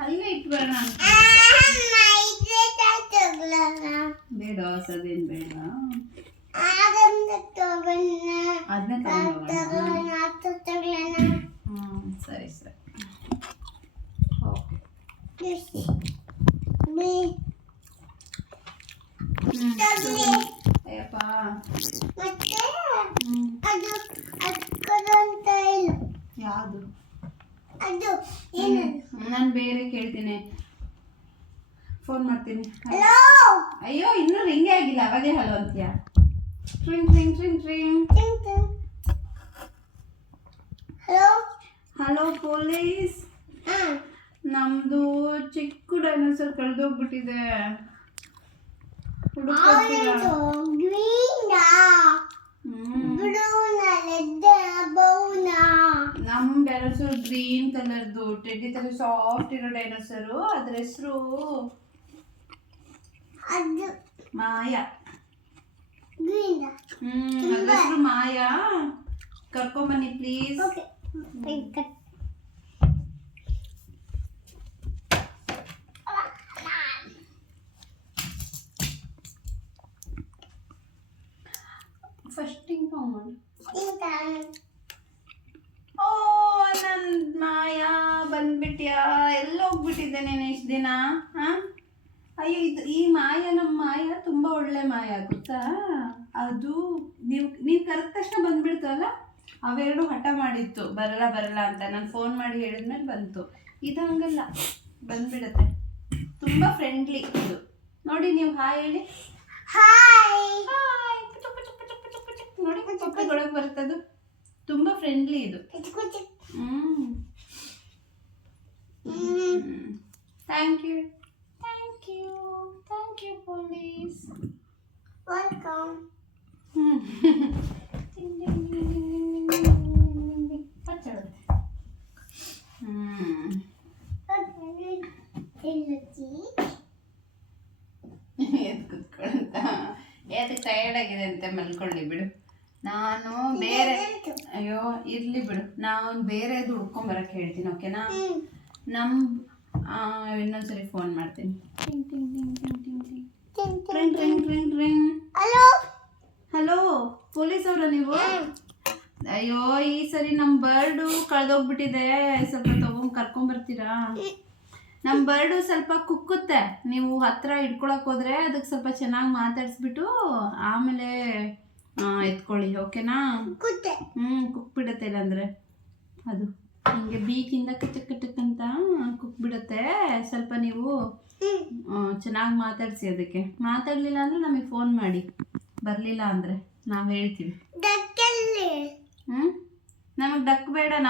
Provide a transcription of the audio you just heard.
ಅಲ್ಲೇ ಇಟ್ಬೇಡ ಬೇಡ ಹೊಸದೇನು ಬೇಡ ಅದನ್ನ ಸರಿ ಸರಿ ಓಕೆ ಅಯ್ಯಪ್ಪ ಯಾವುದು ನಾನು ಬೇರೆ ಕೇಳ್ತೀನಿ ಫೋನ್ ಮಾಡ್ತೀನಿ ಅಯ್ಯೋ ಇನ್ನೂ ರಿಂಗೇ ಆಗಿಲ್ಲ ಅವಾಗೇ ಹಲೋ ಅಂತೀಯ ಟ್ರಿಂಗ್ ಟ್ರಿಂಗ್ ಟ್ರಿಂಗ್ ಟ್ರಿಂಗ್ ಹಲೋ ಪೊಲೀಸ್ ನಮ್ದು ಚಿಕ್ಕ ಡೈನೋಸರ್ ಕಳೆದೋಗ್ಬಿಟ್ಟಿದೆ ನಮ್ ಡೈನೋಸರ್ ಗ್ರೀನ್ ಕಲರ್ದು ಟೆಡ್ಡಿ ತರ ಸಾಫ್ಟ್ ಇರೋ ಡೈನೋಸರು ಅದ್ರ ಹೆಸರು ಮಾಯಾ ಅದ್ರ ಹೆಸರು ಮಾಯಾ ಕರ್ಕೊಂಬನ್ನಿ ಪ್ಲೀಸ್ ಫಸ್ಟ್ ಓ ನನ್ ಮಾಯಾ ಬಂದ್ಬಿಟ್ಯಾ ಎಲ್ಲೋಗ್ಬಿಟ್ಟಿದ್ದೆ ನೀನು ಇಷ್ಟು ದಿನ ಅಯ್ಯೋ ಇದು ಈ ಮಾಯಾ ನಮ್ಮ ಮಾಯಾ ತುಂಬ ಒಳ್ಳೆ ಮಾಯಾ ಗೊತ್ತಾ ಅದು ನೀವು ಕರೆದ ತಕ್ಷಣ ಬಂದ್ಬಿಡ್ತಲ್ಲ ಅವೆರಡು ಹಠ ಮಾಡಿತ್ತು ಬರಲ್ಲ ಬರಲ್ಲ ಅಂತ ನಾನು ಫೋನ್ ಮಾಡಿ ಹೇಳಿದ್ಮೇಲೆ ಬಂತು ಇದು ಹಂಗಲ್ಲ ಬಂದ್ಬಿಡತ್ತೆ ತುಂಬ ಫ್ರೆಂಡ್ಲಿ ಇದು ನೋಡಿ ನೀವು ಹಾಯ್ ಹೇಳಿ ಹಾಯ್ ನೋಡಿ ಪಕ್ಕದೊಳಗೆ ಬರ್ತದು ತುಂಬ ಫ್ರೆಂಡ್ಲಿ ಇದು ಥ್ಯಾಂಕ್ ಯು ಪೊಲೀಸ್ ವೆಲ್ಕಮ್ ಕುತ್ಕೊಳ್ಳಂತ ಯಾಕೆ ಟಯರ್ಡ್ ಆಗಿದೆ ಅಂತ ಮಲ್ಕೊಳ್ಳಿ ಬಿಡು ನಾನು ಬೇರೆ ಅಯ್ಯೋ ಇರ್ಲಿ ಬಿಡು ನಾನು ಬೇರೆದು ಹುಡ್ಕೊಂಬರಕ್ಕೆ ಹೇಳ್ತೀನಿ ಓಕೆನಾ ಇನ್ನೊಂದ್ಸರಿ ಫೋನ್ ಮಾಡ್ತೀನಿ ಹಲೋ ಪೊಲೀಸ್ ಅವರ ನೀವು ಅಯ್ಯೋ ಈ ಸರಿ ನಮ್ಮ ಬರ್ಡು ಕಳೆದೋಗ್ಬಿಟ್ಟಿದೆ ಸ್ವಲ್ಪ ಕರ್ಕೊಂಬರ್ತೀರಾ ನಮ್ಮ ಬರ್ಡು ಸ್ವಲ್ಪ ಕುಕ್ಕುತ್ತೆ ನೀವು ಹತ್ರ ಇಟ್ಕೊಳಕ್ ಹೋದ್ರೆ ಅದಕ್ಕೆ ಸ್ವಲ್ಪ ಚೆನ್ನಾಗಿ ಮಾತಾಡಿಸ್ಬಿಟ್ಟು ಆಮೇಲೆ ಎತ್ಕೊಳ್ಳಿ ಓಕೆನಾ ಕುಕ್ಬಿಡತ್ತೆ ಇಲ್ಲಾಂದ್ರೆ ಅದು ಹಿಂಗೆ ಬೀಕಿಂದ ಕಚಕ್ ಕಚಕ್ ಅಂತ ಕುಕ್ಬಿಡತ್ತೆ ಸ್ವಲ್ಪ ನೀವು ಚೆನ್ನಾಗಿ ಮಾತಾಡಿಸಿ ಅದಕ್ಕೆ ಮಾತಾಡಲಿಲ್ಲ ಅಂದರೆ ನಮಗೆ ಫೋನ್ ಮಾಡಿ ಬರಲಿಲ್ಲ ಅಂದರೆ ನಾವು ಹೇಳ್ತೀವಿ ನಮಗೆ ಡಕ್ ಬೇಡ ನಮ್ಮ